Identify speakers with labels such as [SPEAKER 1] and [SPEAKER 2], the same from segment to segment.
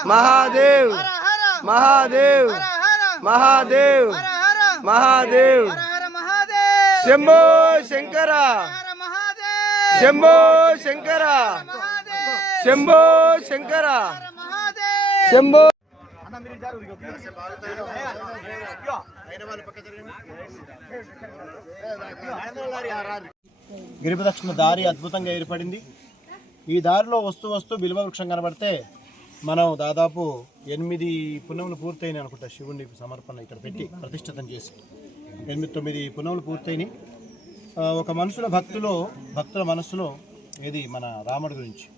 [SPEAKER 1] महादेव महादेव महादेव महादेव शंभो शंकरा शंभो शंकरा शंभो शंकरा शंभो గిరి ప్రదక్షిణ దారి అద్భుతంగా ఏర్పడింది. ఈ దారిలో వస్తూ వస్తూ బిల్వ వృక్షం కనబడితే మనం దాదాపు 8 పున్నములు పూర్తయినాయి అనుకుంటా. శివుడిని సమర్పణ ఇక్కడ పెట్టి ప్రతిష్ఠితం చేసి 8-9 పున్నములు పూర్తయినాయి. ఒక భక్తుల మనసులో ఏది మన రాముడి గురించి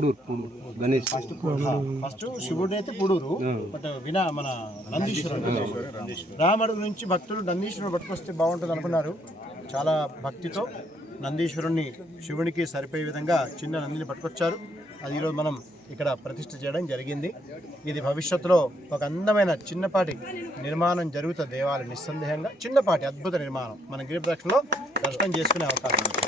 [SPEAKER 1] ఫస్ట్ శివుడు అయితే పుడూరు, బట్ మన నందీశ్వరుడు రాముడి గురించి భక్తులు నందీశ్వరుడు పట్టుకొస్తే బాగుంటుంది అనుకున్నారు. చాలా భక్తితో నందీశ్వరుణ్ణి శివునికి సరిపోయే విధంగా చిన్న నందిని పట్టుకొచ్చారు. అది ఈరోజు మనం ఇక్కడ ప్రతిష్ఠ చేయడం జరిగింది. ఇది భవిష్యత్తులో ఒక అందమైన చిన్నపాటి నిర్మాణం జరుగుతుంది. దేవాలయం నిస్సందేహంగా చిన్నపాటి అద్భుత నిర్మాణం మన గిరి ప్రదక్షిణలో దర్శనం చేసుకునే అవకాశం ఉంది.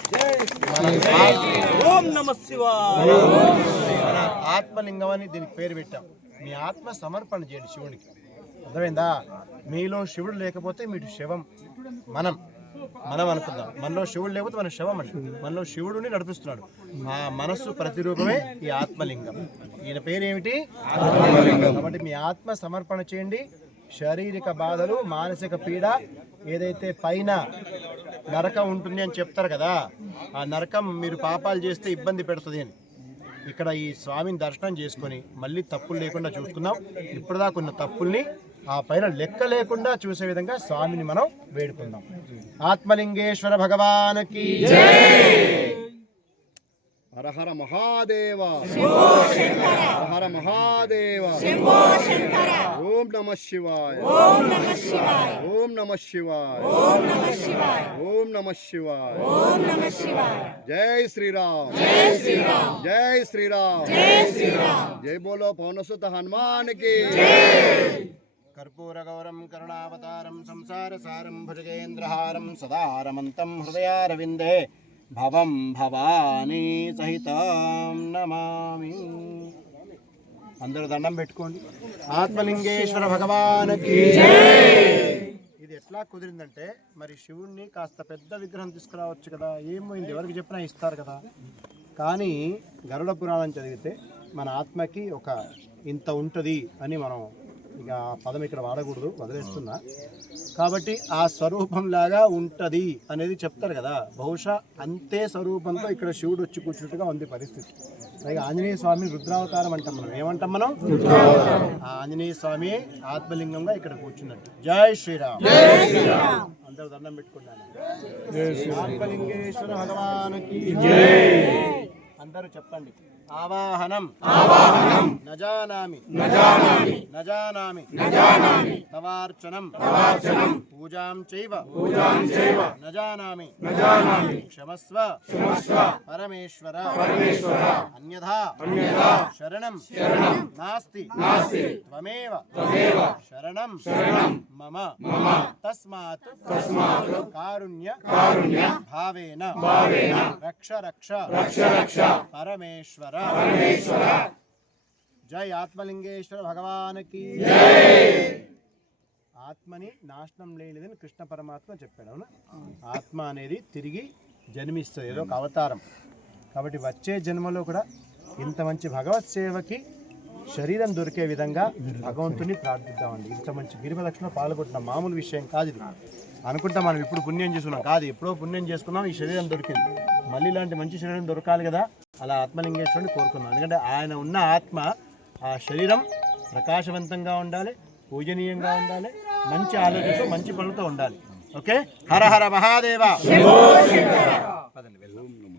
[SPEAKER 1] మన ఆత్మలింగం అని దీనికి పేరు పెట్టాం. మీ ఆత్మ సమర్పణ చేయండి శివునికి. అర్థమైందా? మీలో శివుడు లేకపోతే మీరు శవం. మనం అనుకుందాం మనలో శివుడు లేకపోతే మన శవం అండి. మనలో శివుడిని నడిపిస్తున్నాడు. ఆ మనస్సు ప్రతిరూపమే ఈ ఆత్మలింగం. ఈయన పేరేమిటి? ఆత్మలింగం. కాబట్టి మీ ఆత్మ సమర్పణ చేయండి. శారీరక బాధలు, మానసిక పీడ, ఏదైతే పైన నరకం ఉంటుంది అని చెప్తారు కదా, ఆ నరకం మీరు పాపాలు చేస్తే ఇబ్బంది పెడుతుంది అని ఇక్కడ ఈ స్వామిని దర్శనం చేసుకొని మళ్ళీ తప్పులు లేకుండా చూసుకున్నాం. ఇప్పటిదాకా ఉన్న తప్పుల్ని ఆ పైన లెక్క లేకుండా చూసే విధంగా స్వామిని మనం వేడుకుందాం. ఆత్మలింగేశ్వర భగవానికి జై. హర హర మహాదేవ హర మహాదేవ. ఓం నమః శివాయ ఓం నమః శివాయ ఓం నమః శివాయ ఓం నమః శివాయ ఓం నమః శివాయ ఓం నమః శివాయ. జై శ్రీరామ్ జై శ్రీరామ్ జై శ్రీరామ్ జై శ్రీరామ్. జై బోలో పవనసుత హనుమానికి జై. कर्पूरगौरं करुणावतारं संसारसारं भुजगेन्द्रहारं सदारमन्तं हृदयारविन्दे भवं भवानी सहितं नमामि. అందరూ దండం పెట్టుకోండి. ఆత్మలింగేశ్వర భగవానికి జై. ఇది ఎట్లా కుదిరిందంటే మరి శివుణ్ణి కాస్త పెద్ద విగ్రహం తీసుకురావచ్చు కదా, ఏమైంది ఎవరికి చెప్పినా ఇస్తారు కదా. కానీ గరుడ పురాణం చదివితే మన ఆత్మకి ఒక ఇంత ఉంటుంది అని మనం ఇక ఆ పదం ఇక్కడ వాడకూడదు, వదిలేస్తున్నా. కాబట్టి ఆ స్వరూపంలాగా ఉంటుంది అనేది చెప్తారు కదా. బహుశా అంతే స్వరూపంతో ఇక్కడ శివుడు వచ్చి కూర్చున్నట్టుగా ఉంది పరిస్థితి. పైగా ఆంజనేయ స్వామి రుద్రావతారం అంటాం మనం. ఏమంటాం మనం? ఆ ఆంజనేయ స్వామి ఆత్మలింగంగా ఇక్కడ కూర్చున్నట్టు. జై శ్రీరామ్ అందరూ దండం పెట్టుకున్నాను. ఆత్మలింగేశ్వర భగవానికి జై. అందరూ చెప్పండి. ఆవాహనం ఆవాహనం నజానామి నజానామి నజానామి నజానామి. తవార్చనం తవార్చనం. పూజాం చైవ పూజాం చైవ. నజానామి నజానామి. క్షమస్వ క్షమస్వ. పరమేశ్వర పరమేశ్వర. అన్యథా అన్యథా శరణం శరణం నాస్తి నాస్తి. త్వమేవ త్వమేవ శరణం శరణం మమ మమ. తస్మాత్ తస్మాత్ కారుణ్య కారుణ్య భావేన భావేన రక్ష రక్ష రక్ష రక్ష పరమేశ్వర పరమేశ్వర. జై ఆత్మలింగేశ్వర భగవానికి జై. ఆత్మని నాశనం లేనిదని కృష్ణ పరమాత్మ చెప్పాడు. అవునా? ఆత్మ అనేది తిరిగి జన్మిస్తుంది, ఏదో ఒక అవతారం. కాబట్టి వచ్చే జన్మలో కూడా ఇంత మంచి భగవత్ సేవకి శరీరం దొరికే విధంగా భగవంతుని ప్రార్థిద్దామండి. ఇంత మంచి గిరి ప్రదక్షిణలో పాల్గొంటున్న మామూలు విషయం కాదు ఇది. అనుకుంటాం మనం ఇప్పుడు పుణ్యం చేసుకున్నాం, కాదు, ఎప్పుడో పుణ్యం చేసుకున్నాం, ఈ శరీరం దొరికింది. మళ్ళీ ఇలాంటి మంచి శరీరం దొరకాలి కదా, అలా ఆత్మలింగేశ్వరుని కోరుకున్నాం. ఎందుకంటే ఆయన ఉన్న ఆత్మ, ఆ శరీరం ప్రకాశవంతంగా ఉండాలి, పూజనీయంగా ఉండాలి, మంచి ఆలోచనతో మంచి పనులతో ఉండాలి. ఓకే. హర హర మహాదేవ.